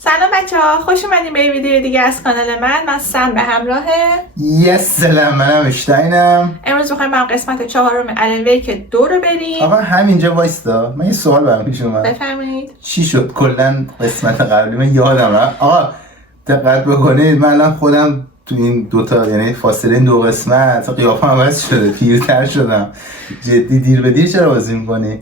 سلام بچه‌ها، خوش اومدین به ویدیو دیگه از کانال من سم به همراه سلام، منم اشتاینم. امروز می‌خوایم با قسمت 4 الن ویک 2 رو بریم. آقا همینجا وایستا، من یه سوال برام پیش اومد. بفرمایید. چی شد کلا قسمت قبلی من یادم رفت. آقا دقت بکنید، من الان خودم تو این دوتا یعنی فاصله این دو قسمت قیافم عوض شده، پیرتر شدم. جدی دیر به دیر چرا بازی می‌کنی؟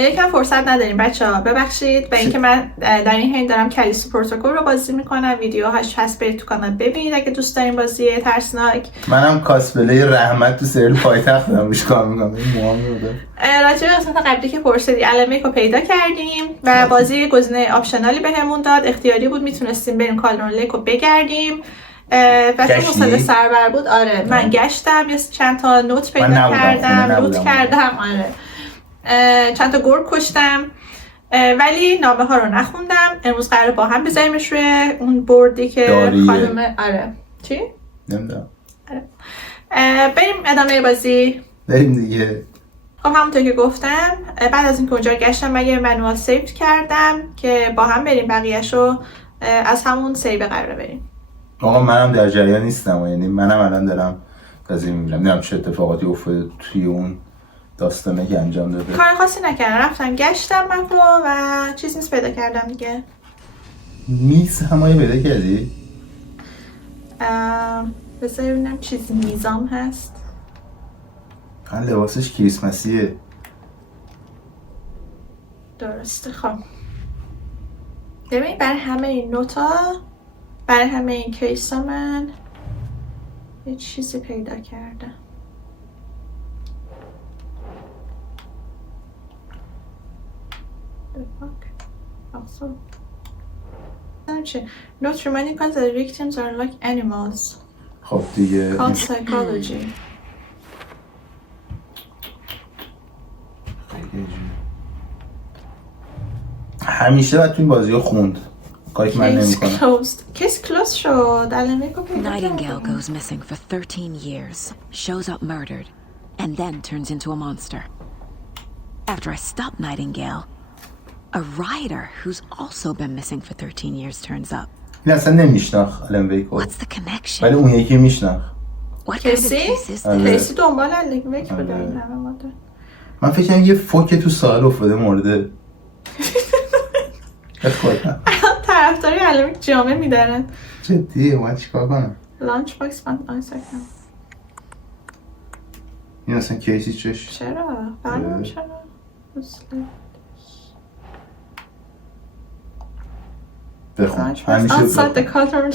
یکم فرصت نداریم بچه‌ها، ببخشید. و اینکه من در این حین دارم کلیسو پروتکل رو بازی میکنم. ویدیوهاش هست، برید تو کانال ببینید اگه دوست دارین. بازی ترسناک. منم کاسپلی رحمت تو سریال پایتخت دارم روش کار می‌کنم. این موام میاد. راجع به قسمت قبلی که پرسیدی الن ویک رو پیدا کردیم و بازی گزینه آپشنالی بهمون داد، اختیاری بود، میتونستیم بریم کانال لیک رو بگردیم. وقتی حوصله سربر بود آره من گشتم، یه چند تا نوت پیدا کردم، لوت کردم، آره چند تا گرگ کشتم، ولی نامه ها رو نخوندم. امروز قراره با هم بذاریمش روی اون بوردی که خانم آره چی؟ نمیدونم. آره. بریم ادامه بازی. بریم دیگه. خب همونطور که گفتم بعد از اینکه اونجا گشتم من یه منوال سیو کردم که با هم بریم بقیه‌شو از همون سیو قراره بریم. آقا منم در جریان نیستم، یعنی منم الان دارم قضیه میبینم، نمیدونم چه اتفاقاتی افتاده توی اون داستانه که انجام داده. کار خاصی نکردم، رفتم گشتم من رو و چیز میز پیدا کردم دیگه. میز همایی پیدا کردی؟ بذار ببینم چیز میزام هست. لباسش کریسمسیه. درسته. خب ببین برای همه این نوتا، برای همه این کیسا من یه چیزی پیدا کردم. Not reminding us that victims are like animals. خب دیگه Called psychology. همیشه باید تو این بازی ها خوند، کاری که من نمی کنم. Case closed شد. الان میگو پیدا کردم. Nightingale goes missing for 13 years, shows up murdered, and then turns into a monster. After I stop Nightingale, a writer who's also been missing for 13 years turns up. این اصلا نمیشناخ الان ویکو. What's the connection? ولی اون یکی میشناخ. What kind of case is this? کیسی دنبال الان ویک بوده این همه ماده. من فکر کنم یه فوک تو ساحل افتاده مرده. بخوردم. طرفداری الان ویک جامعه میدارن. جدیه، من چیکار کنم؟ لانچ باکس من آیسکم. این اصلا کیسی چش؟ چرا؟ برنامه چرا؟ بخون همیشه بخون.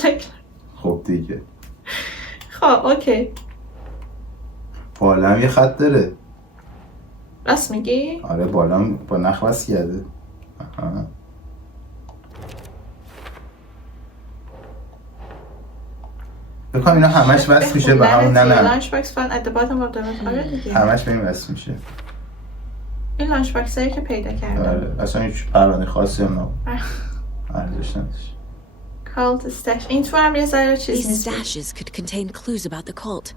خب دیگه. خب اوکی. بالا هم یه خط داره. راست میگی؟ آره بالا هم با نخ وصل کرده. بکنم اینا همش وصل میشه به همون. نه لانچ باکس فان ات باتم اف د آره دیگه. همش به این وصل میشه. این لانچ باکس هایی که پیدا کردم. آره اصلا هیچ پرونده خاصی هم نبود. ارزش نداشت. Cult stash. این تو هم یه ذره چیز These نیست. stashes could contain clues about the cult.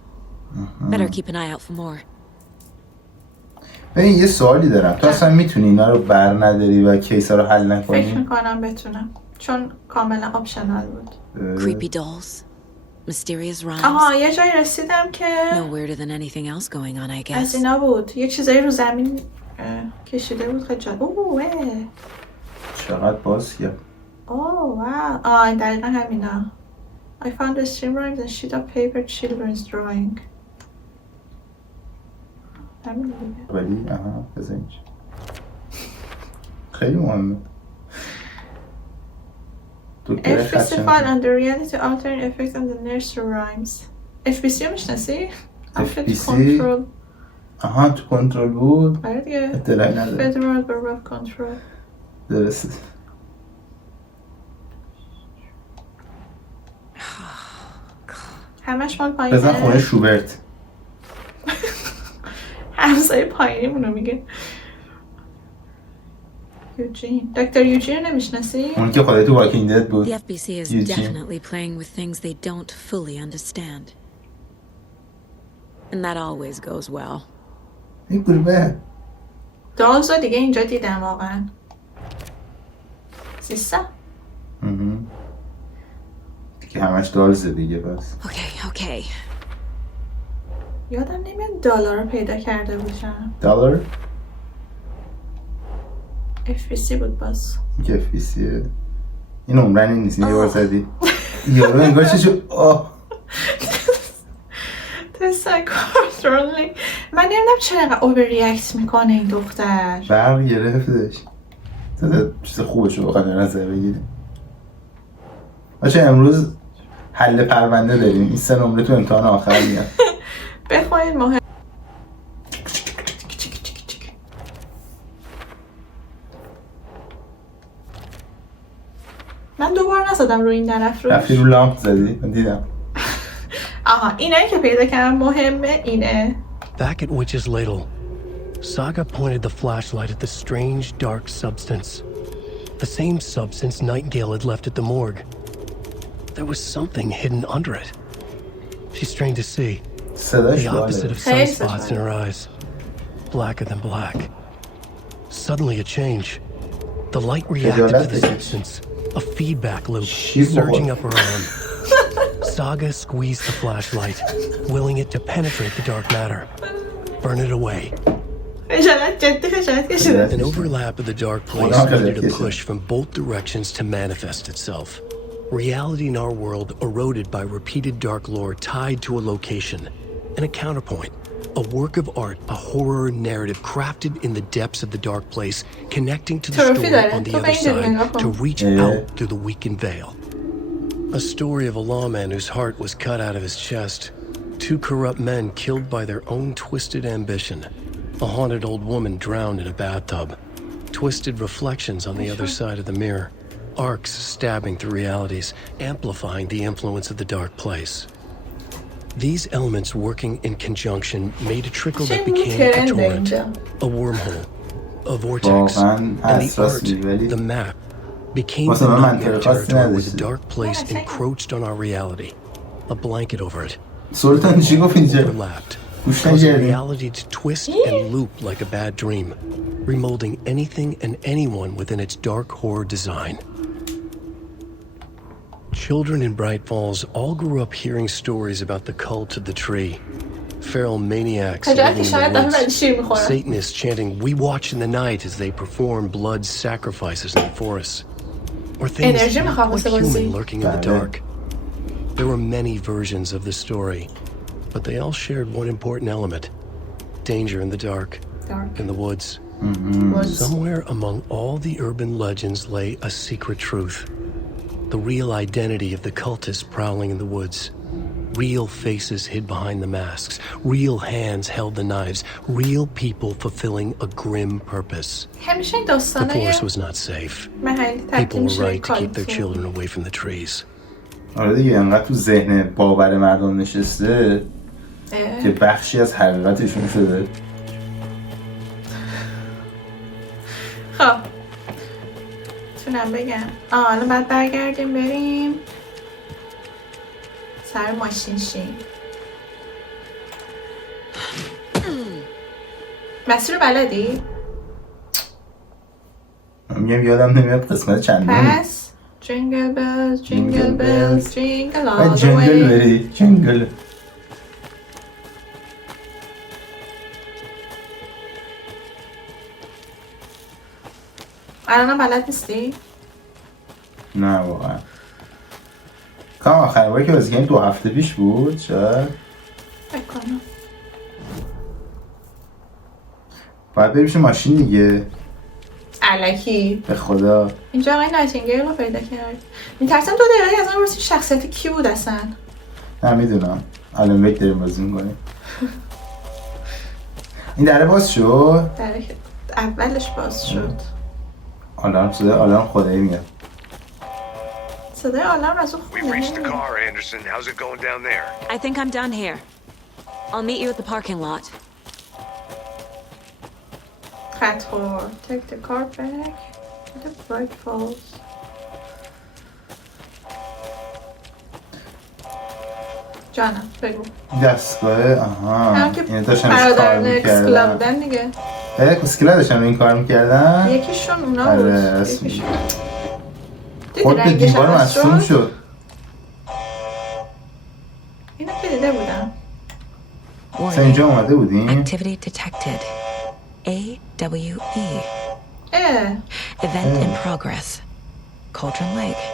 Better keep an eye out for more. ببین یه سوالی دارم، تو اصلا میتونی اینا رو بر نداری و کیسا رو حل نکنی؟ فکر میکنم بتونم چون کاملا آپشنال بود. Creepy dolls, mysterious rhymes. آها یه جایی رسیدم که No weirder than anything else going on, I از guess. اینا بود، یه چیزایی رو زمین کشیده بود خیلی جالب. چقدر باز کرد. واو. این دقیقا همینا. I found a stream rhymes and sheet of paper children's drawing. همین دیگه. ولی بذار اینجا خیلی مهمه. FBC file on the reality altering effect on the nursery rhymes. FBC رو میشناسی؟ FBC؟ کنترل. تو کنترل بود؟ آره دیگه. اطلاعی نداره. Federal Bureau of Control. درسته. همش مال پایینه. بزن خونه شوبرت. همسایه پایینیمونو میگه. یوجین. دکتر یوجین رو نمیشناسی؟ اون که خودت تو واکینگ دد بود. The FBC is definitely playing with things they don't fully understand. And that always goes well. این گروه دالز رو دیگه اینجا دیدم واقعا. سیستا؟ که همش دالزه دیگه بس. Okay. یادم نمیاد دلار رو پیدا کرده باشم. دلار؟ FBC بود باز. این که FBCه. این عمرنی نیست، یه بار زدی. یارو انگار چشو من نمیدونم چرا اینقدر اوور ریاکت میکنه این دختر. برق گرفتش. چیز خوبش رو بخواد نظر بگیریم. بچه امروز حل پرونده داریم. این 3 نمره تو امتحان آخر میاد. بخواید مهم. من دوبار نزدم رو این طرف رو. رفتی رو لامپ زدی؟ من دیدم. آها اینایی که پیدا کردم مهمه اینه. Back at Witch's Ladle, Saga pointed the flashlight at the strange dark substance. The same substance Nightingale had left at the morgue. There was something hidden under it. She strained to see. The opposite of sunspots in her eyes. Blacker than black. Suddenly a change. The light reacted to the substance. A feedback loop surging up her arm. Saga squeezed the flashlight, willing it to penetrate the dark matter. Burn it away. An overlap of the dark place needed a push from both directions to manifest itself. Reality in our world eroded by repeated dark lore tied to a location. And a counterpoint. A work of art, a horror narrative crafted in the depths of the dark place, connecting to the story on the other side to reach out through the weakened veil. A story of a lawman whose heart was cut out of his chest. 2 corrupt men killed by their own twisted ambition. A haunted old woman drowned in a bathtub. Twisted reflections on the other side of the mirror. Arcs stabbing through realities, amplifying the influence of the dark place. These elements working in conjunction made a trickle that became a torrent, a wormhole, a vortex, and the art, the map, became the nightmare territory where the dark place encroached on our reality. A blanket over it. Overlapped, causing reality to twist and loop like a bad dream, remolding anything and anyone within its dark horror design. Children in Bright Falls all grew up hearing stories about the cult of the tree. Feral maniacs living in the woods. Satanists chanting, "We watch in the night" as they perform blood sacrifices in the forests. Or things like human lurking in the dark. There were many versions of the story, but they all shared one important element. Danger in the dark. In the woods. Somewhere among all the urban legends lay a secret truth. The real identity of the cultists prowling in the woods. Real faces hid behind the masks. Real hands held the knives. Real people fulfilling a grim purpose. The forest was not safe. People were right to keep their children away from the trees. آره دیگه انقدر تو ذهن باور مردم نشسته که بخشی از حقیقتشون شده. خب تونم بگم الان بعد برگردیم بریم سر ماشین شیم. مسیر رو بلدی؟ میگم یادم نمیاد قسمت چندم. پس جینگل بلز جینگل بلز جینگل آل the جینگل way. بری جینگل. الانم بلد نیستی؟ نه واقعا. کام آخر باری که بازی کردیم 2 هفته پیش بود شاید. فکر کنم. باید بریم پیش ماشین دیگه. الکی به خدا. اینجا آقای نایتینگیل رو پیدا کرد. میترسم 2 دقیقه از من برسی شخصیت کی بود اصلا؟ نه میدونم. الان بک داریم بازی میکنیم. این دره باز شد؟ دره که اولش باز شد. آلارم صدای آلارم خدایی میاد. صدای آلارم از اون We've reached the car, Anderson. How's it going down there? I think I'm done here. I'll meet you at the parking lot. خط خورد. Take the car back to the Bright Falls. جانم بگو. دستگاه آها. هم که این داشتم کار برادران اکسکلا میکردم. بودن دیگه. اکسکلا داشتم این کار میکردن. یکیشون اونا بود. آره راست میگی. دیدی خود به رنگش دیوار عوض مصدوم شد؟ شد. دیده بودم. اینجا اومده بودیم؟ Activity detected. AWE. Event in progress. Cauldron Lake.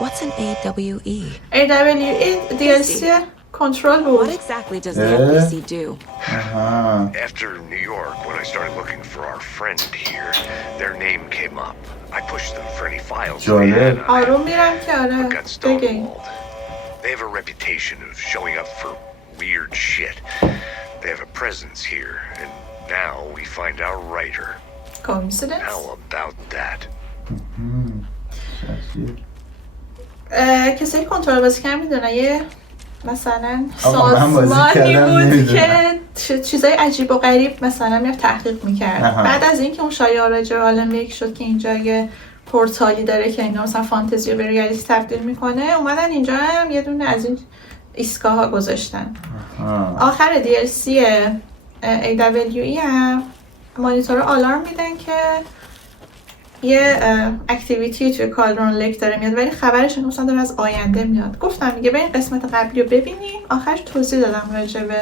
What's an AWE? AWE DLC control بود. What exactly does the FBC do? After New York, when I started looking for our friend here, their name came up. I pushed them for any files they had. آروم میرم که آره Got stonewalled. They have a reputation of showing up for weird shit. They have a presence here, and now we find our writer. Coincidence? How about that? کسی کنترل بازی کردن میدونن یه مثلا سازمانی بود که چیزای عجیب و غریب مثلا میرفت تحقیق میکرد. بعد از اینکه اون شایعه راجع به عالم یک شد که اینجا یه پورتالی داره که اینا مثلا فانتزی رو به ریالیتی تبدیل میکنه، اومدن اینجا هم یه دونه از این ایستگاه ها گذاشتن. آخر DLC AWE هم مانیتور آلارم میدن که یه اکتیویتی توی کالدرون لیک داره میاد، ولی خبرش مثلا داره از آینده میاد. گفتم میگه برین قسمت قبلی رو ببینیم، آخرش توضیح دادم راجع به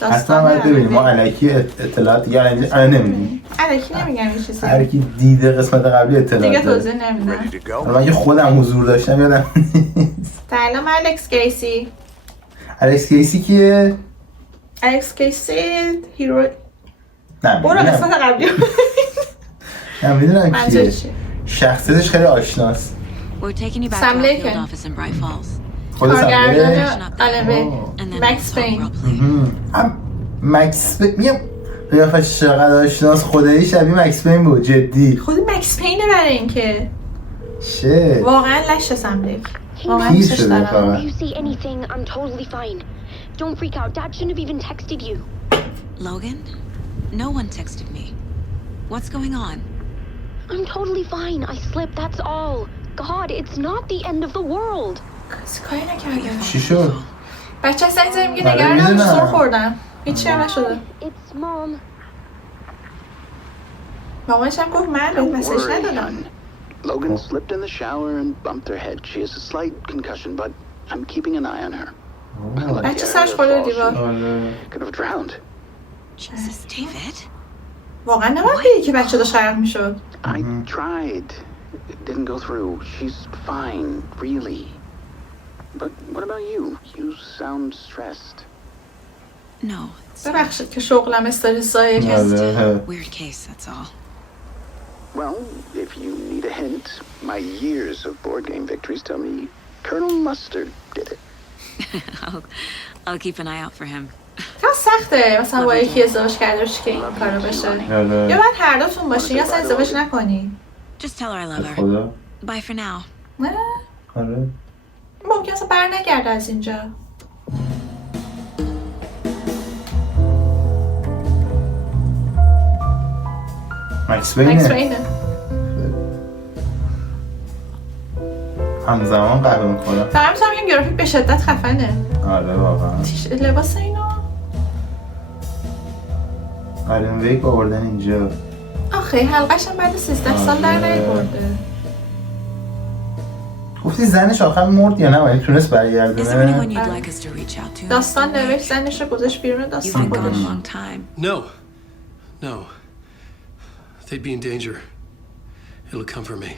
داستان. حتما باید ببینیم، ما الکی اطلاعات دیگه نمیدیم. الکی نمیگم یه چیزی. هر کی دیده قسمت قبلی اطلاعات دیگه توضیح نمیدم. من خودم حضور داشتم یادم نیست. سلام الکس کیسی. الکس کیسی کیه؟ الکس کیسی هیرو. نه برو قسمت قبلی. نه میدونم کیه. شخصیتش خیلی آشناست. سم لیکن. خود سم لیکن. مکس پین. مکس پین میگم قیافش چقدر آشناست، خدایی شبیه مکس پین بود جدی. خود مکس پینه برای اینکه چه واقعا لشه سم لیک. واقعا پیر دوستش شده دارم. If you see anything, I'm totally fine. Don't freak out. Dad shouldn't have even texted you. Logan? No one texted me. What's going on? I'm totally fine. I slipped, that's all. God, it's not the end of the world. کاری نکردم. چی شد؟ بچه سنگ زنی میگه نگردم سر خوردم. هیچی هم نشده. It's Mom. مامانش هم گفت من بهت مسیج ندادم. Logan slipped in the shower and bumped her head. She has a slight concussion, but I'm keeping an eye on her. بچه سرش خورده دیوار. Could have drowned. Jesus, David? واقعا نباید بگی که بچه داشت غرق میشد. I tried. It didn't go through. She's fine, really. But what about you? You sound stressed. No. ببخشید که شغلم استرسای کسی. Weird case, that's all. Well, if you need a hint, my years of board game victories tell me Colonel Mustard did it. I'll keep an eye out for him. خیلی سخته مثلا با یکی ازدواج کرده باشی که این کارو بشه. یا باید هر دوتون باشی یا اصلا ازدواج نکنی. Just tell her I love her. Bye for now. نه. آره. ممکن اصلا بر نگرده از اینجا. مکس پینه. همزمان قهوه میخورم. فقط میتونم بگم گرافیک به شدت خفنه. آره واقعا. لباس اینو آلن ویک آوردن اینجا. آخه حلقش هم بعد 13 سال در نیاورده. گفتی زنش آخر مرد یا نه؟ ولی تونست برگردونه. داستان نوشت زنش رو گذاشت بیرون داستان خودش. No. No. They'd be in danger. It'll come for me.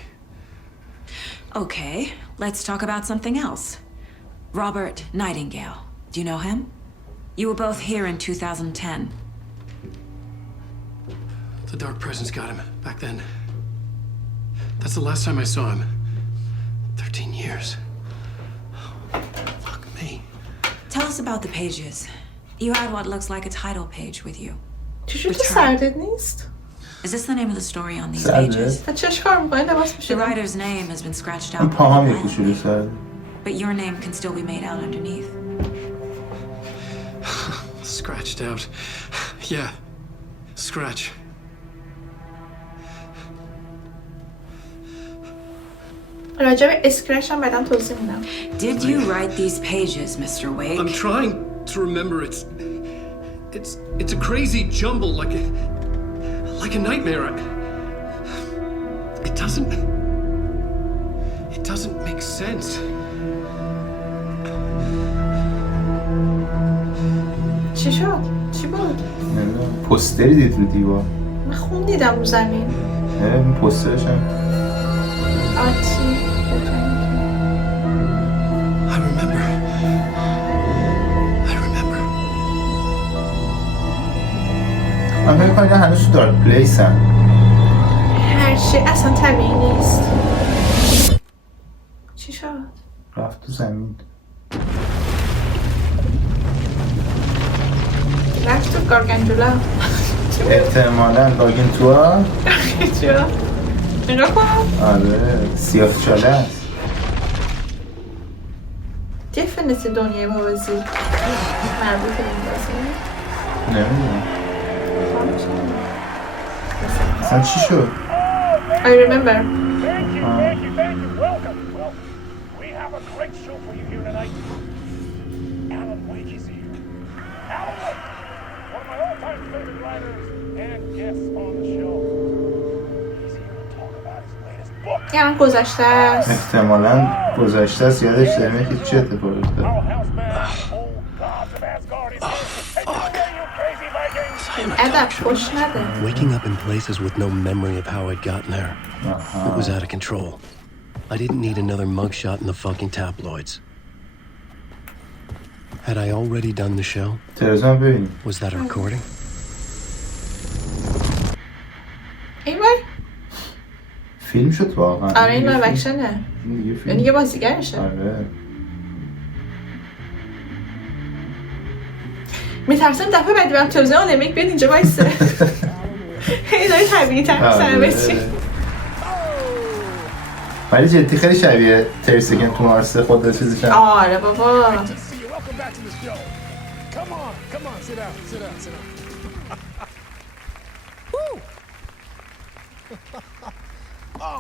Okay, let's talk about something else. Robert Nightingale. Do you know him? You were both here in 2010. The Dark Presence got him back then. That's the last time I saw him. 13 years. Fuck me. Tell us about the pages. You had what looks like a title page with you. چشون تو سردت نیست؟ Is this the name of the story on these pages? چش کار میکنی لباس The میشیدم. writer's name has been scratched out. پاهم یه کوچولو سرده. But your name can still be made out underneath. Scratched out. Yeah. Scratch. راجع به اسکرچ هم بعدم توضیح میدم. Did you write these pages, Mr. Wake? I'm trying to remember. It's a crazy jumble, like a nightmare. It doesn't make sense. چی شد؟ چی بود؟ نمیدونم پوستری دید رو دیوار. من خون دیدم رو زمین. این پوسترش هم آتی I remember. من فکر کنم اینا هنوز تو دارک پلیس هم. هر چی اصلا طبیعی نیست. چی شد؟ رفت تو زمین. رفت تو گارگانتولا. احتمالاً گارگانتولا. چرا؟ نگاه کن. آره سیاه چاله است. دفنیتی دنیای بازی مربوط به این بازی. نمیدونم اصلا چی شد؟ I remember. Thank you. Welcome. Well, we have a great show for you here tonight. Alan Wake is here. Alan Wake, one of my all-time favorite writers and guests on the show. He's here to talk about his latest book. یعنی گذشته است. احتمالاً گذشته است یادش داریم که چی اتفاقی افتاد. Our houseman, old gods of Asgard, is here to take it away, you crazy Vikings. ادب خوش نده. Waking up in places with no memory of how I'd gotten there. It was out of control. I didn't need another mugshot in the fucking tabloids. Had I already done the show? تلویزیون ببینیم. Was that a recording? این وای فیلم شد واقعا. آره این لایو اکشنه. یعنی یه بازیگرشه. آره. میترسم دفعه بعدی برم تلویزیون آنیمیک بیاد اینجا وایسه. هی داری طبیعی تر می‌سنه بچی. ولی جدی خیلی شبیه 30 سکند تو مارس خود چیزش هم. آره بابا.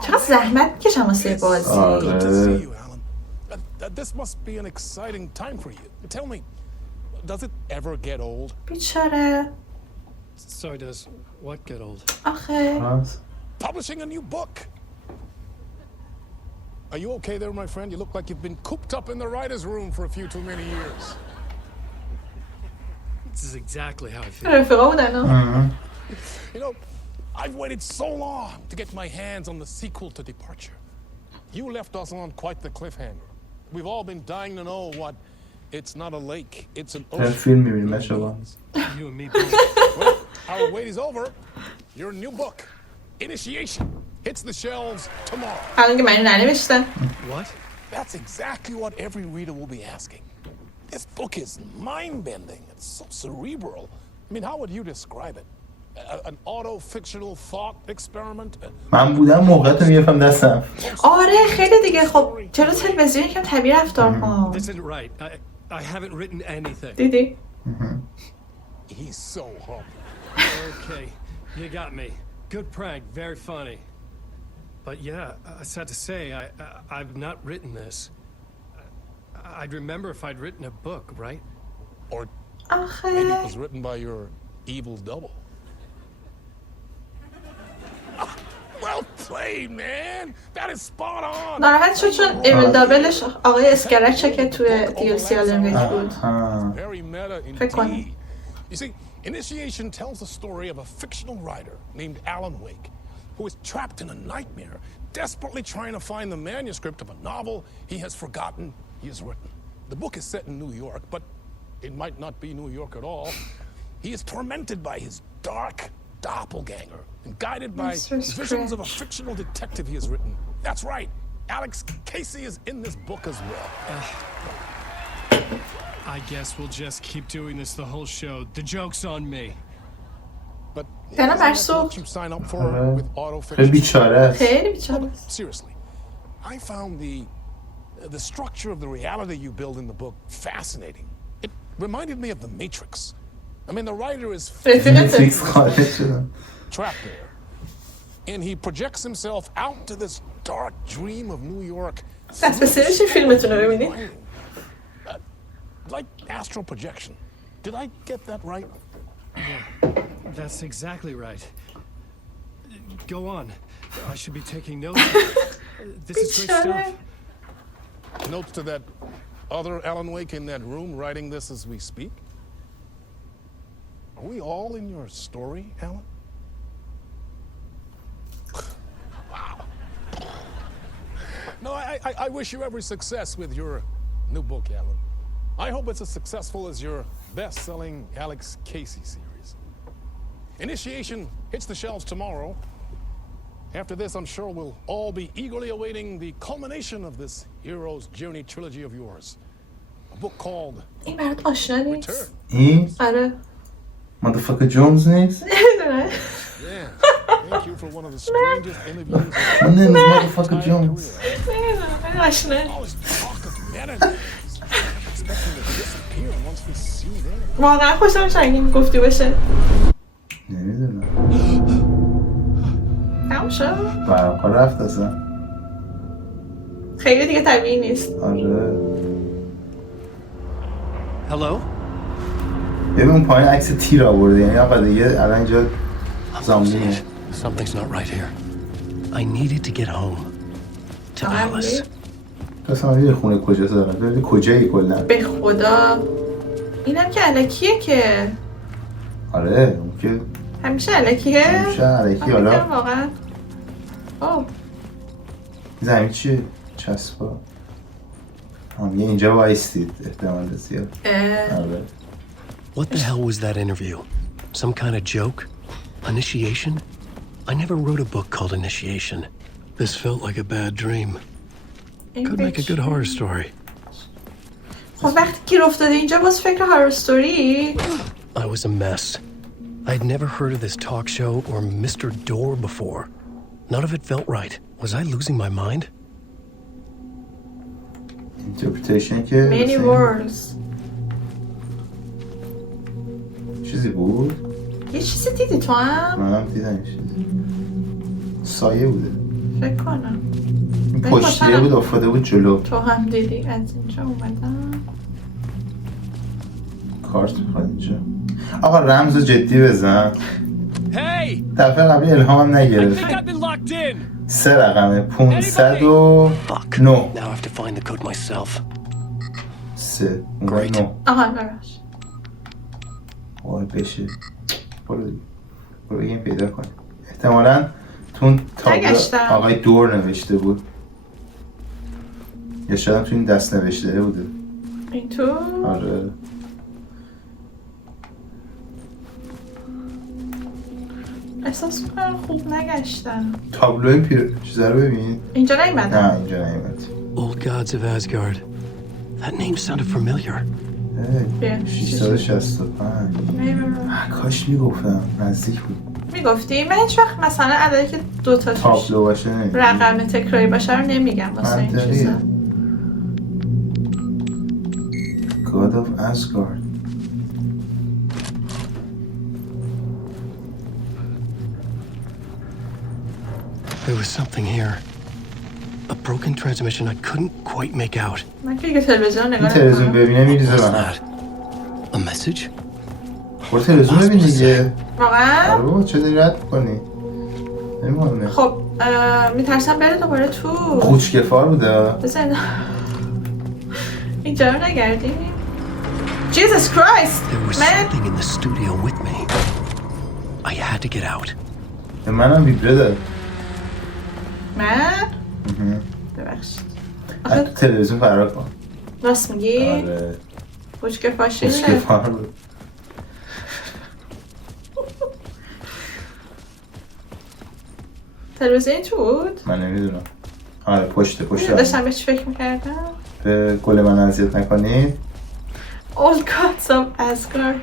چقدر زحمت میکشم واسه بازی. آره. This must be an exciting time for you. Tell me, does it ever get old? بیچاره. So does what get old? آخه. Publishing a new book. Are you okay there, my friend? You look like you've been cooped up in the writer's room for a few too many years. This is exactly how I feel. رفیقا بودن. You know, I've waited so long to get my hands on the sequel to Departure. You left us on quite the cliffhanger. We've all been dying to know what it's not a lake, it's an ocean. فیلم می‌بینیم شما. You and me both. Well, our wait is over. Your new book, Initiation, hits the shelves tomorrow. الان که من ننوشتم. What? That's exactly what every reader will be asking. This book is mind-bending. It's so cerebral. I mean, how would you describe it? An auto-fictional thought experiment? من بودم موقعیت رو میگفتم دستم. آره خیلی دیگه طب چرا تلویزیون یکم طبیعی رفتار کن. This isn't right. I haven't written anything. دیدی؟ He's so humble. Okay, you got me. Good prank, very funny. But yeah, sad to say, I've not written this. I'd remember if I'd written a book, right? Or آخه. maybe it was written by your evil double. Well played, man. That is spot on. ناراحت شد چون ایمیل دابلش آقای اسکرچه که توی DLC آلنویک بود. Very meta فکر کنم. indeed. You see, Initiation tells the story of a fictional writer named Alan Wake, who is trapped in a nightmare, desperately trying to find the manuscript of a novel he has forgotten he has written. The book is set in New York, but it might not be New York at all. He is tormented by his dark doppelganger and guided by visions of a fictional detective he has written. That's right. Alex Casey is in this book as well. I guess we'll just keep doing this the whole show. The joke's on me. But Then I'm isn't that what you sign up for with autofiction? خیلی بیچاره است. خیلی بیچاره. Seriously, I found the structure of the reality you build in the book fascinating. It reminded me of The Matrix. I mean, the writer is ماتریکس خارج شدم. trapped there, and he projects himself out to this dark dream of New York. دست به سرش فیلمتون رو ببینید. Like astral projection. Did I get that right? That's exactly right. Go on. I should be taking notes. This is great stuff. Notes to that other Alan Wake in that room writing this as we speak? Are we all in your story, Alan? Wow. No, I wish you every success with your new book, Alan. I hope it's as successful as your best-selling Alex Casey series. Initiation hits the shelves tomorrow. After this, I'm sure we'll all be eagerly awaiting the culmination of this hero's journey trilogy of yours. A book called این برات آشنا نیست؟ این؟ آره. مادرفاکر جونز نیست؟ نمیدونم. Yeah. Thank you for one of the strangest interviews. من نمیز مادرفاکر جونز. نمیدونم. آشنا. All this talk of managers. Expecting to disappear once we see them. واقعا خوشم شد این گفتی باشه. نمیدونم. تموم شد؟ برقا رفت اصلا. خیلی دیگه طبیعی نیست. آره. Hello? ببین اون پایین عکس تیر آورده، یعنی آقا دیگه الان اینجا زامبیه. Something's not right here. I needed to get home. To Alice. تو اصلا میدونی خونه کجاست دارم؟ ببینی کجایی کلا؟ به خدا اینم که الکیه که آره اون که همیشه الکیه؟ همیشه الکی. حالا واقعا زمین چیه؟ چسبا هم یه اینجا وایستید احتمال زیاد. آره. What the hell was that interview? Some kind of joke? Initiation? I never wrote a book called Initiation. This felt like a bad dream. Could make a good horror story. خب وقتی گیر افتاده اینجا باز فکر هارر ستوری؟ I was a mess. I'd never heard of this talk show or Mr. Door before. None of it felt right. Was I losing my mind? Interpretation که Many worlds. چیزی بود؟ یه چیزی دیدی تو هم؟ منم دیدم یه چیزی سایه بوده فکر کنم این پشتیه بود افتاده بود جلو. تو هم دیدی از اینجا اومدم کارت میخواد اینجا. آقا رمزو جدی بزن. Hey! دفعه قبلی الهامم نگرفت. 3 رقمه 509. Now I have to find the code myself. 3 9. آها براش وای بشه. برو بگیم پیدا کن. احتمالاً تو تابلو آقای دور نوشته بود یا شاید تو این دست نوشته بوده. این تو؟ آره. احساس میکنم خوب نگشتم. تابلوی چیزا رو ببین. اینجا نیومدم. نه اینجا نیومد. Old Gods of Asgard. That name sounded familiar. 665. کاش میگفتم نزدیک بود. میگفتی؟ من هیچ وقت مثلا عددی که دوتا تابلو باشه نمیگم. رقم تکراری باشه رو نمیگم واسه این چیزا. God of Asgard. There was something here. A broken transmission I couldn't quite make out. من که تلویزیون نگاه تلویزیون ببینه میریزه What's من. that? A message? برو تلویزیون ببین دیگه. واقعا؟ آره بابا چه داری رد کنی؟ نمیمونه. خب میترسم بره دوباره تو. خوچکفار بوده. بزن اینجا رو نگردیم. Jesus Christ! There was something in the studio with me. I had to get out. منم ویبره داد. من؟ ببخشید. تو تلویزیون فرار کن. راست میگی؟ آره. خوچکفار شیله. خوچکفار بود. تلویزیون تو بود؟ من نمیدونم. آره پشت. داشتم به چی فکر میکردم؟ به گل من اذیت نکنی. Old Gods of Asgard.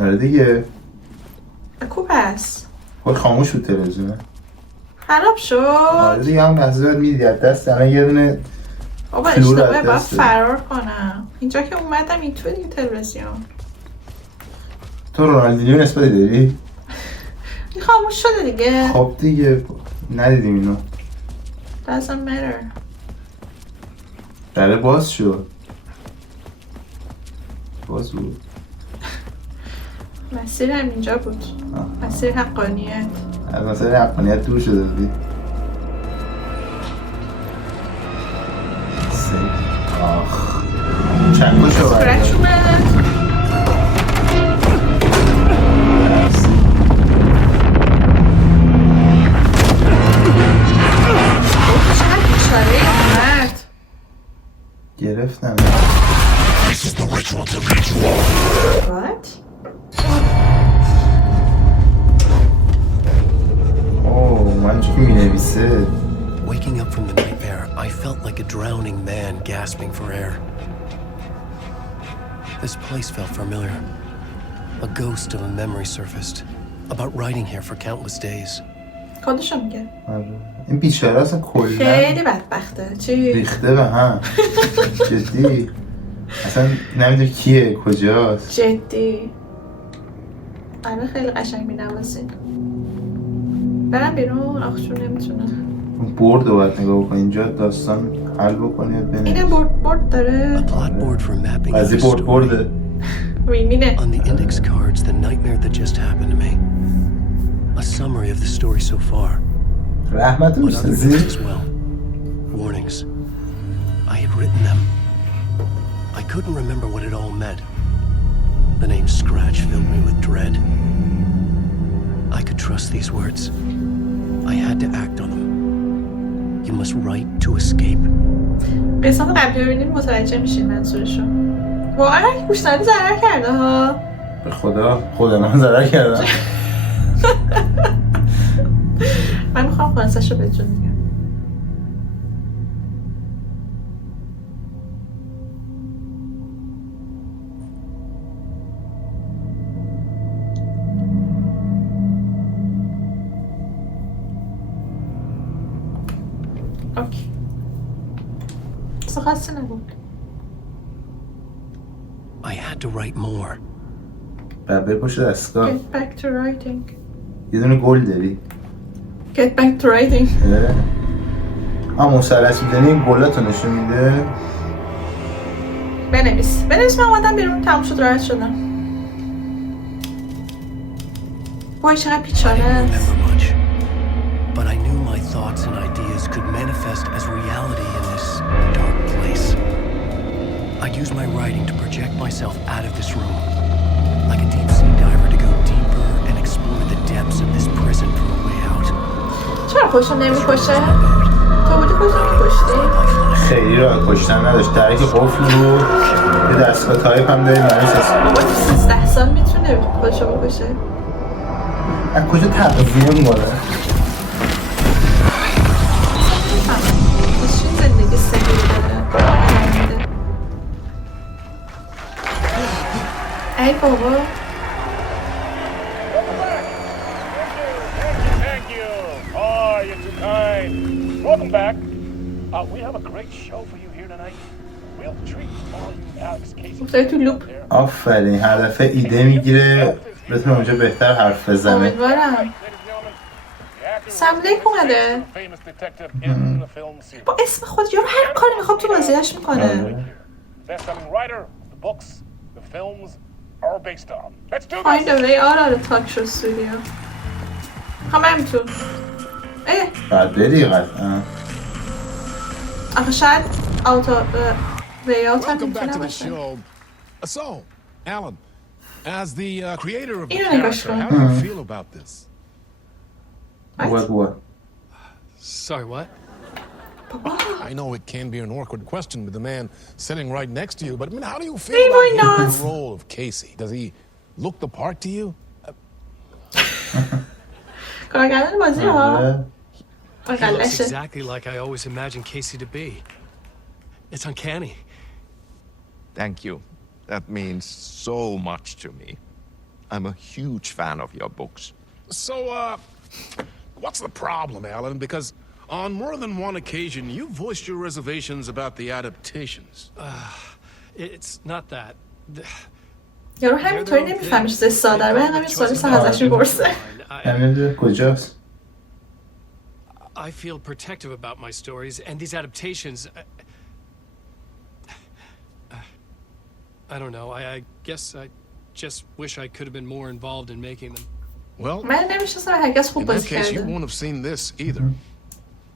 آره دیگه. کو پس؟ خود خاموش بود تلویزیونه. خراب شد. آره دیگه هم لحظه باید میدیدی از دست الان یه دونه بابا اشتباهه باید فرار کنم. اینجا که اومدم این تو دیگه تلویزیون. تو رونالدینیو نسبتی داری؟ این خاموش شده دیگه. خب دیگه ندیدیم اینو. Doesn't matter. دره باز شد. باز بود. مسیر هم اینجا بود. مسیر حقانیت. از مسیر حقانیت دور شده بودی. آخ چند کشو سکرچ اومد. گرفتم. What? اوه من چی می‌نویسه؟ Waking up from the nightmare, I felt like a drowning man gasping for air. This place felt familiar. A ghost of a memory surfaced, about writing here for countless days. کادشو میگه. آره. این بیچاره اصلا کلا خیلی بدبخته. چی؟ ریخته به هم. جدی. اصلا نمیدونی کیه کجاست. جدی. آره خیلی قشنگ می‌نوازین. برم بیرون آخشون نمیتونم. بورد رو باید نگاه بکنی اینجا داستان حل بکنی بنویس. اینه بورد داره. A plotboard for mapping از the این story. بورده. ریمینه. On the index cards, the nightmare that just happened to me. A summary of the story so far. رحمت But other notes میسازی؟ as well. Warnings. I had written them. I couldn't remember what it all meant. The name Scratch filled me with dread. I could trust these words. I had to act on them. You must write to escape. قسمت قبلی رو ببینید متوجه میشین منظورشو. واقعا گوشتنی ضرر کرده ها. به خدا من ضرر کردم. من میخوام خلاصش رو بهتون میگم. اوکی. خاصی نبود. I had to write more. بر پشت دستگاه. Get back to writing. یه دونه گل داری. Get back to writing. مثلث می‌زنی این گلاتو نشون میده. بنویس من اومدم بیرون تموم شد راحت شدم. وای چقدر پیچاده است. But I knew my thoughts and ideas could manifest as reality in this dark place. I'd use my writing to project myself out of this room, like a deep sea diver to go deeper and explore the depths of this prison for a way out. چرا خوشم نمی‌کشه؟ تو بودی خوشم می‌کشتی؟ خیلی راه کشتن نداشت. درک قفل رو یه دستگاه تایپ هم داریم بابا تو 13 سال میتونه خودشو بکشه. از کجا تغذیه می‌کنه؟ زندگی سنگی داره. ای بابا. Thank you. Oh, you're too kind. Welcome back. We have a great show for you here tonight. Real treat for all you Alex Casey. افتادی تو لوپ. آفرین هر دفعه ایده میگیره بتونه اونجا بهتر حرف بزنه. امیدوارم. سلام علیکم اومده. با اسم خود یارو هر کاری میخوام تو بازیش میکنه. Find a way آره تاک شو استودیو. همه تو. بعد بری قطعا. آخه شاید آوتو ویات هم میتونه باشه. So, Alan, as the creator of the اینو نگاش character, کن. how do you feel about this? What? Sorry, what? I know it can be an awkward question with the man sitting right next to you, but I mean, how do you feel about the role of Casey? Does he look the part to you? کارگردان بازی ها. He looks exactly like I always imagined Casey to be. It's uncanny. Thank you. That means so much to me. I'm a huge fan of your books. So, what's the problem, Alan? Because on more than one occasion, you voiced your reservations about the adaptations. It's not that. یارو همینطوری نمیفهمی چیز ساده رو همین سوالی سه ازش میپرسه. همین کجاست؟ I feel protective about my stories and these adaptations. I don't know. I guess I just wish I could have been more involved in making them. Well, من نمی‌شناسم هرگز خوب in that بازی case, you کرده. won't have seen this either.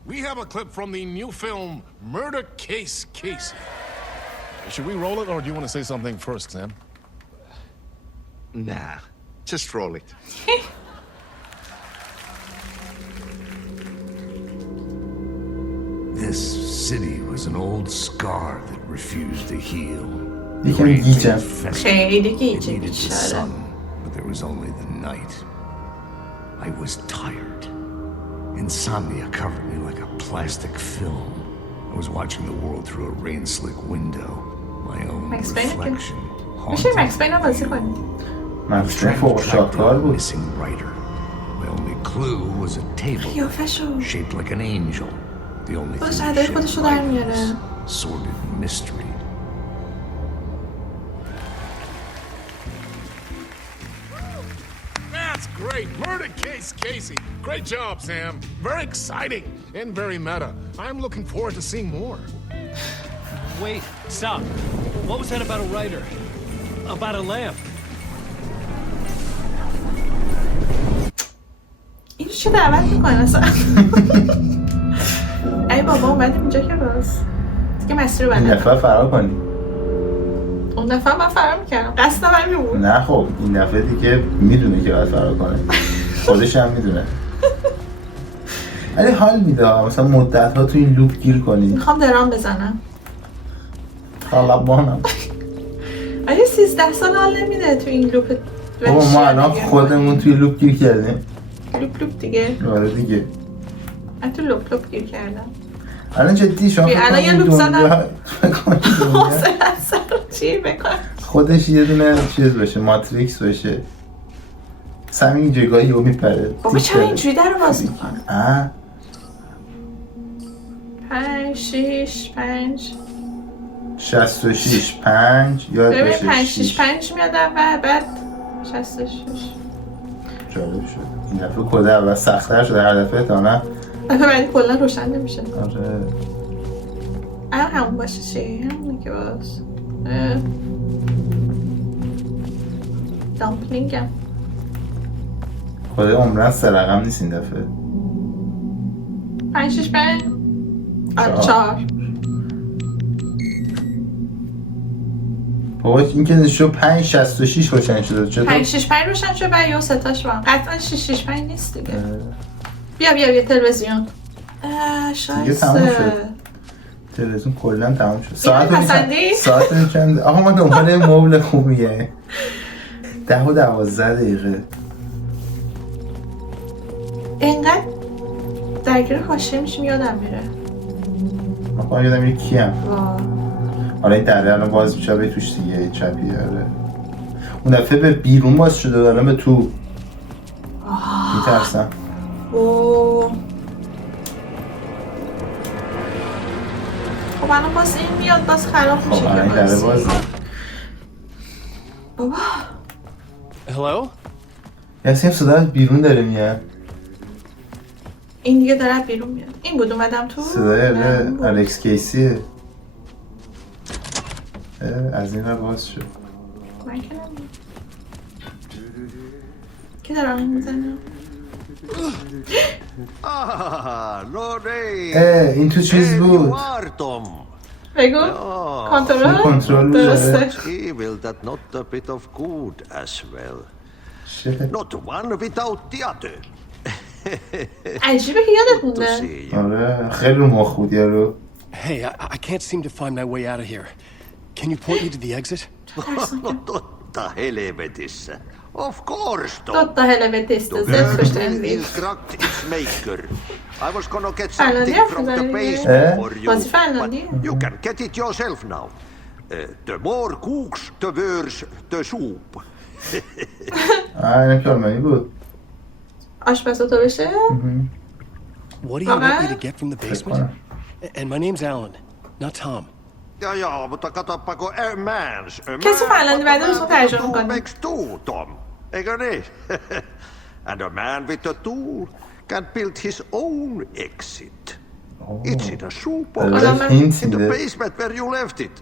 We have a clip from the new film Murder Case Casey. Should we roll it, or do you want to say something first, Sam? Nah, just roll it. The This city was an old scar that refused to heal. یکم گیجم. خیلی It گیجه needed the بیچاره. sun, but there was only the night. I was tired. Insomnia covered me like a plastic film. I was watching the world through a rain-slick window. My own reflection میشه haunted مکس پین رو بازی کنیم. مکس پین فوق شاهکار بود. missing writer. My only clue was a table قیافشو shaped like an angel. The only خودش thing ادای that خودشو shed در light on میاره. this sordid mystery. That's great. Murder case, Casey. Great job, Sam. Very exciting and very meta. I'm looking forward to seeing more. Wait, stop. What was that about a writer? About a lamp? اینو چه دعوت میکنه اصلا؟ ای بابا اومدیم اینجا که راست دیگه مسیر رو این بندم. دفعه فرار کنی. اون دفعه من فرار میکردم. قصدم همین بود. نه خب این دفعه دیگه میدونه که باید فرار کنه. خودش هم میدونه. ولی حال میده مثلا مدت ها تو این لوپ گیر کنی. میخوام درام بزنم. خلبانم. آیا 13 سال حال نمیده تو این لوپ؟ بابا ما الان خودمون توی لوپ گیر کردیم. لوپ دیگه. آره دیگه. من تو لوپ گیر کردم. الان جدی شما الان یه لوپ زدم. حوصله‌ات سر چی بکن؟ خودش یه دونه چیز باشه ماتریکس باشه. سمی این جگاهی رو میپره. بابا چرا اینجوری در رو باز میکنه؟ 5 6 5 66 5 یاد ببین باشه 5 6 5 میاد اول بعد 66. جالب شد. این دفعه کد اول سخت‌تر شده هر دفعه تا نه. بعد کلا روشن نمیشه. آره. همون باشه چی؟ همونه که باز. دامپلینگم. خود عمرن 3 رقم نیست این دفعه. 5 6 5 4 بابا این که نشو 5 66 روشن شده. چطور 5 6 5 روشن شده بعد یه ستاش با هم. قطعا 6 6 5 نیست دیگه. بیا تلویزیون. دیگه تموم شد. تلویزیون کلا تموم شد. ساعت چند؟ آقا ما دنبال مبل خوبیه. 10 و 12 دقیقه. اینقدر درگیر حاشیه میشیم یادم میره. من یادم میره کیم. حالا این دره الان باز میشه به توش دیگه چپی داره. اون دفعه به بیرون باز شده الان به تو. میترسم. خب الان باز این میاد باز خراب میشه. خب الان دره بازه. بابا Hello? یاسیم صدا بیرون داره میاد. این دیگه داره بیرون میاد. این بود اومدم تو. صدای الکس کیسیه. از این رو باز شد. من که نمید که دارم این میزنم. این تو چیز بود. بگو کنترل درسته. Evil that not a bit of good as well. Not one without the other. عجیبه که یادت مونده. آره خیلی مخ بود یارو. Hey, I can't seem to find my way out of here. Can you point me to the exit? Totta helvetissa. Of course, Tom. Totta helvetissa. Selbstverständlich. Instruct its maker. I was gonna get something from the basement for you, but you can get it yourself now. The more cooks, the worse the soup. اینم که آلمانی بود. آشپز تو بشه؟ What do you want me to get from the basement? And my name's Alan, not Tom. Ja, mutta katsoppa kun a man's کسی فنلاندی بعد روز ترجمه کنه. makes two, Tom. Eikö niin? And a man with a tool can build his own exit. It's in a shoebox in the basement where you left it.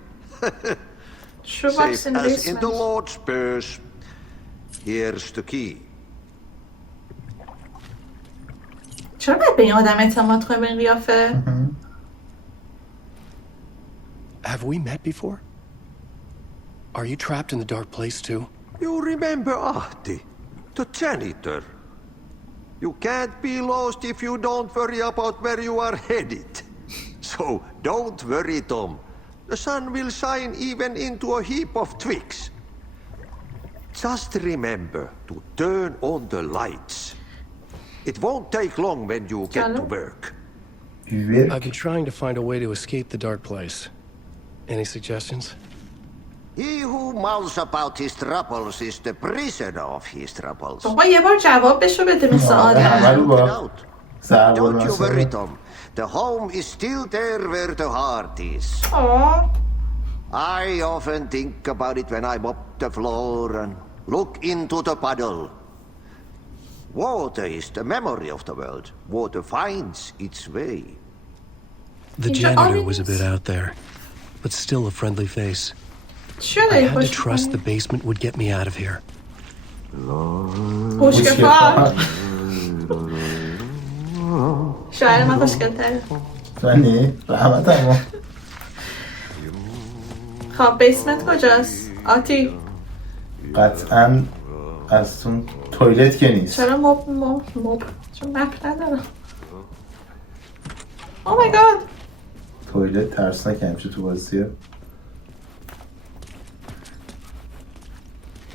Shoebox in the Safe as in the basement. Lord's purse. Here's the key. چرا باید به این آدم اعتماد کنیم به این قیافه؟ Have we met before? Are you trapped in the dark place too? You remember Ahti, the janitor. You can't be lost if you don't worry about where you are headed. So don't worry, Tom. The sun will shine even into a heap of twigs. Just remember to turn on the lights. It won't take long when you get to work. I've been trying to find a way to escape the dark place. Any suggestions? He who mouths about his troubles is the prisoner of his troubles. بابا یه بار جواب بشو بده مثل آدم. Don't you worry, Tom. The home is still there where the heart is. I often think about it when I mop the floor and look into the puddle. Water is the memory of the world. Water finds its way. The janitor was a bit out there, but still a friendly face. I had to trust the basement would get me out of here. شاعر من خوشگل‌تره. فنی رحمت اما خب بیسمنت کجاست؟ آتی قطعا از اون تویلت که نیست. چرا موب چون مپ ندارم. او مای گاد تویلت ترسناک همیشه تو بازیه.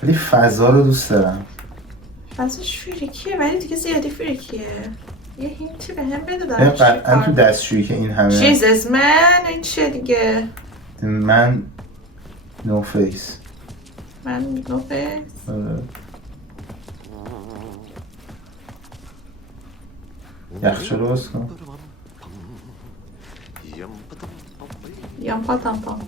ولی فضا رو دوست دارم. فضاش فریکیه ولی دیگه زیادی فریکیه. یه هینتی به هم بده دارم. قطعا تو دستشویی که این همه چیزز من این چیه دیگه؟ من نو فیس. من نو فیس؟ یخچال رو باز کن. یم پاتم پام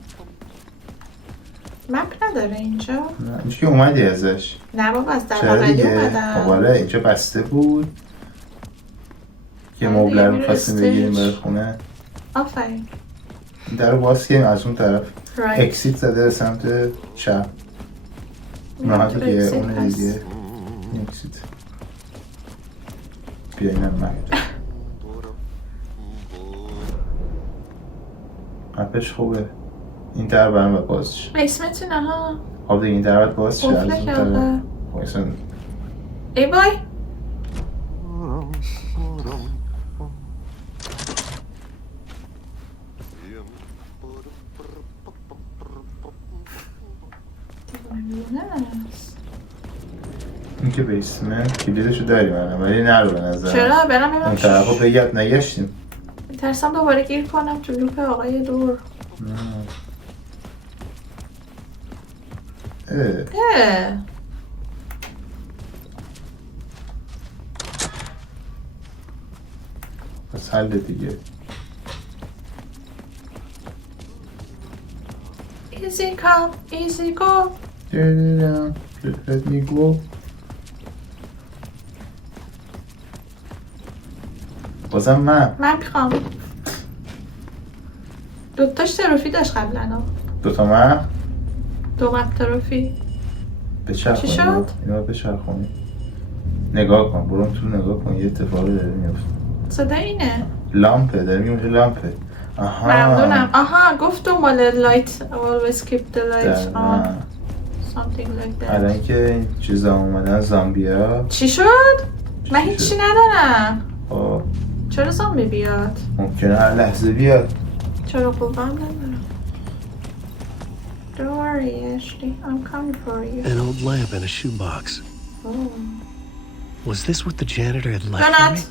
مپ نداره اینجا؟ نه اینجا که اومدی ازش. نه بابا از در بغلی اومدم. آره اینجا بسته بود که مبله رو خواستیم بگیریم برای خونه. آفرین در رو باز کنیم از اون طرف اکسیت زده به سمت چپ. نهاتی که اون دیگه اکسیت. بیا اینم من مپش خوبه. این در برم باید باز شه. بیسمنت نه ها. خب دیگه این در باید باز شه. قفله کرده. ای بای این که بیسمنت کلیدشو داریم الان ولی نرو به نظر. چرا؟ برم اون طرفو بگرد نگشتیم. ترسم دوباره گیر کنم تو لوپ آقای دور. پس حل دیگه. Easy come, easy go. Let me go. بازم من میخوام. دوتاش تروفی داشت قبلا. دوتا من؟ دو مپ تروفی. بچرخونی. چی شد؟ اینو بچرخونی. نگاه کن برام تو نگاه کن یه اتفاقی داره میفته. صدا اینه. لامپه داره میمونه لامپه. آها. ممنونم. آها گفتم مال لایت always keep the lights on. Something like that. الان که این چیزا اومدن زامبیا. چی شد؟ من هیچی ندارم. چرا زامبی بیاد؟ ممکنه هر لحظه بیاد. چرا قوام ندارم؟ Don't worry, Ashley. I'm coming for you. An old lamp and a shoebox. Oh. Was this what the janitor had left for me?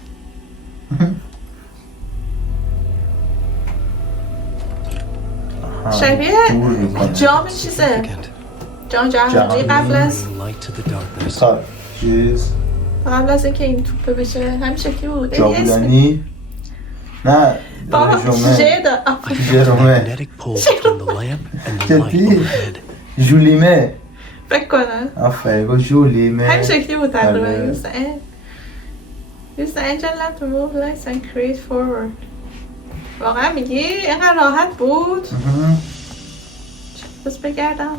شبیه جام چیزه. جام قبل از چیز قبل از اینکه این توپه بشه همین شکلی بود. جابولانی؟ نه جرمه جدی جولیمه فکر کنم آفرین گو جولیمه همین شکلی بود تقریبا. Use the engine lamp to move lights and create forward. واقعا میگی اینقدر راحت بود؟ بس بگردم.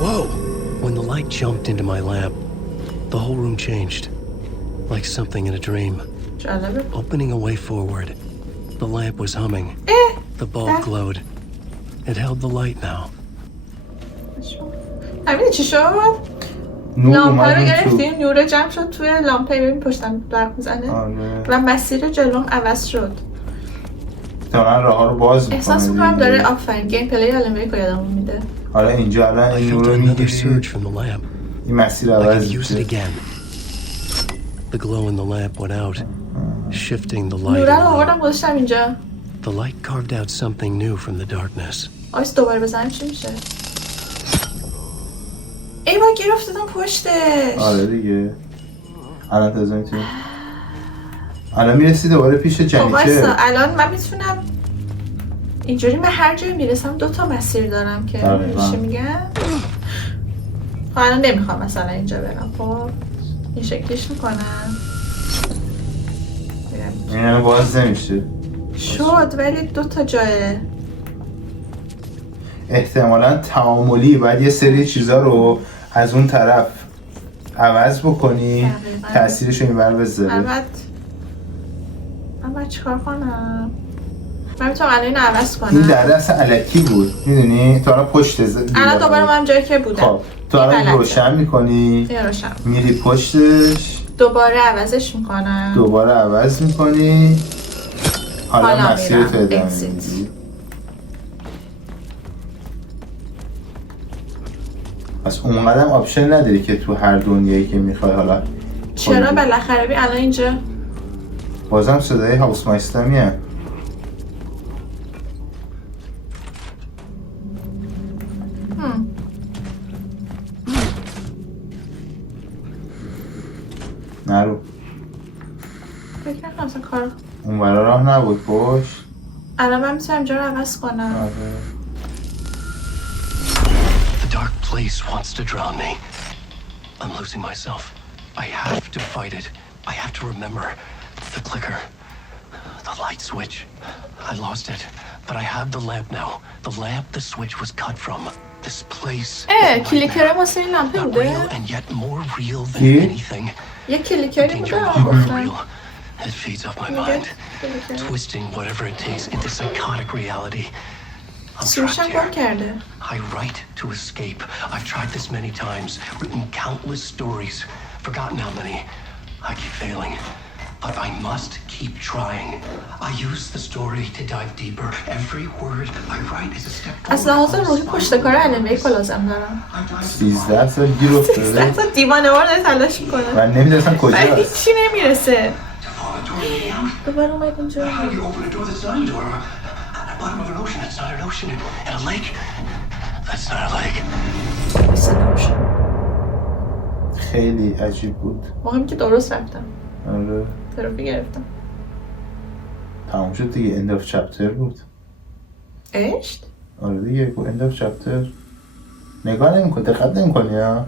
Whoa! When the light jumped into my lamp, the whole room changed, like something in a dream. Opening a way forward, the lamp was humming. The bulb glowed. It held the light now. همین چی شد؟ لامپه رو گرفتیم، نور جمع شد توی لامپه، ببین پشتم برق میزنه و مسیر جلوم عوض شد. تا راه رو باز میکنه. احساس میکنم داره آفرین گیم پلی آلن ویک رو یادمون میده. آره اینجا الان این نور رو میگیری، این مسیر عوض میشه. The glow in the lamp went out, shifting the light. نور رو آوردم گذاشتم اینجا. The light carved out something new from the darkness. آیس دوباره بزنم چی میشه؟ ای با گیر افتادم پشتش. آره دیگه. الان تازه میتونی. الان میرسی دوباره پیش جنیچه. الان من میتونم اینجوری، من هر جایی میرسم 2 تا مسیر دارم که چی میگم؟ خب الان نمیخوام مثلا اینجا برم. خب این شکلیش میکنم. این باز نمیشه. شد ولی 2 تا جایه. احتمالاً تعاملی باید یه سری چیزا رو از اون طرف عوض بکنی، تأثیرش رو اینور بذاره. من باید چیکار کنم؟ من میتونم الان اینو عوض کنم. این در اصلا الکی بود میدونی؟ تو الان پشت الان دوباره من جایی که بودم. خب تو الان روشن میکنی، میری پشتش، دوباره عوضش میکنم، دوباره عوض میکنی، حالا مسیرت رو ادامه میدی. پس اونقدرم آپشن نداری که تو هر دنیایی که میخوای حالا. چرا بالاخره بی الان اینجا بازم صدای هاوس مایستا میاد. نرو. فکر نکنم اصلا کار اون برا راه نبود پشت. الان من میتونم اینجا رو عوض کنم. The dark place wants to drown me. I'm losing myself. I have to fight it. I have to remember the clicker, the light switch. I lost it, but I have the lamp now. The lamp the switch was cut from. This place. کلیکر واسه این لامپه بوده. And yet more real than anything. یه کلیکری بوده. It feeds off my mind, twisting whatever it takes into psychotic reality. I'm trapped here. I write to escape. I've tried this many times, written countless stories, forgotten how many. I keep failing, but I must keep trying. I use the story to dive deeper. Every word I write is a step forward. از لحاظ روحی پشتکار آلن ویک لازم دارم. 13 سال گیر افتاده. 13 سال دیوانه وار داره تلاش میکنه. من نمیدونستم کجاست. ولی هیچی نمیرسه. دوباره اومد اینجا. Bottom of an ocean, it's not an ocean, and a lake, that's not a lake. It's an ocean. خیلی عجیب بود. مهم که درست رفتم. آره. تروفی گرفتم. تمام شد دیگه. end of chapter بود. اشت؟ آره دیگه end of chapter. نگاه نمی‌کنی، دقت نمی‌کنی ها.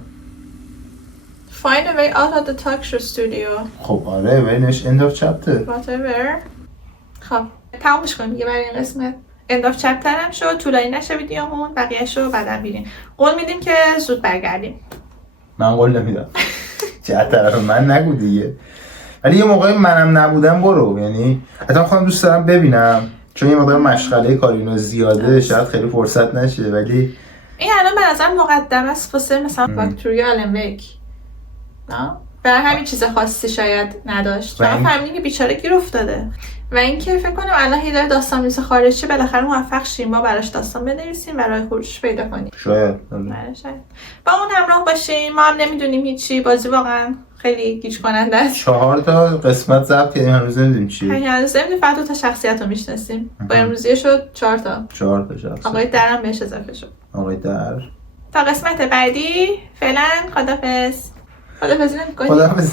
Find a way out of the talk show studio. خب آره وینش end of chapter. Whatever. خب تمامش کنیم دیگه برای این قسمت. end of chapter هم شد. طولانی نشه ویدیومون. بقیه‌شو بعداً ببینیم. قول میدیم که زود برگردیم. من قول نمیدم. چه طرف من نگو دیگه. ولی یه موقعی منم نبودم برو، یعنی حتی خودم دوست دارم ببینم چون یه مقدار مشغله کارینو زیاده شاید خیلی فرصت نشه، ولی این الان به نظر مقدمه است واسه مثلا باکتوریا آلن ویک. نه؟ برای همین چیز خاصی شاید نداشت. فقط فهمیدیم که بیچاره گیر افتاده. و اینکه فکر کنم الان هی داره داستان نویس خارجی بالاخره موفق شیم ما براش داستان بنویسیم و راه خروجش پیدا کنیم. شاید. شاید. با اون همراه باشیم. ما هم نمیدونیم هیچی. بازی واقعا خیلی گیج کننده است. 4 تا قسمت ضبط کردیم هنوز نمیدونیم چی. هنوز نمیدونیم، فقط 2 تا شخصیت رو میشناسیم. با امروزیه شد 4 تا. 4 تا شخصیت. آقای درم بهش اضافه شد. آقای در. تا قسمت بعدی فعلا خدافظ. خدافظی نمی‌کنی؟ خدافظ.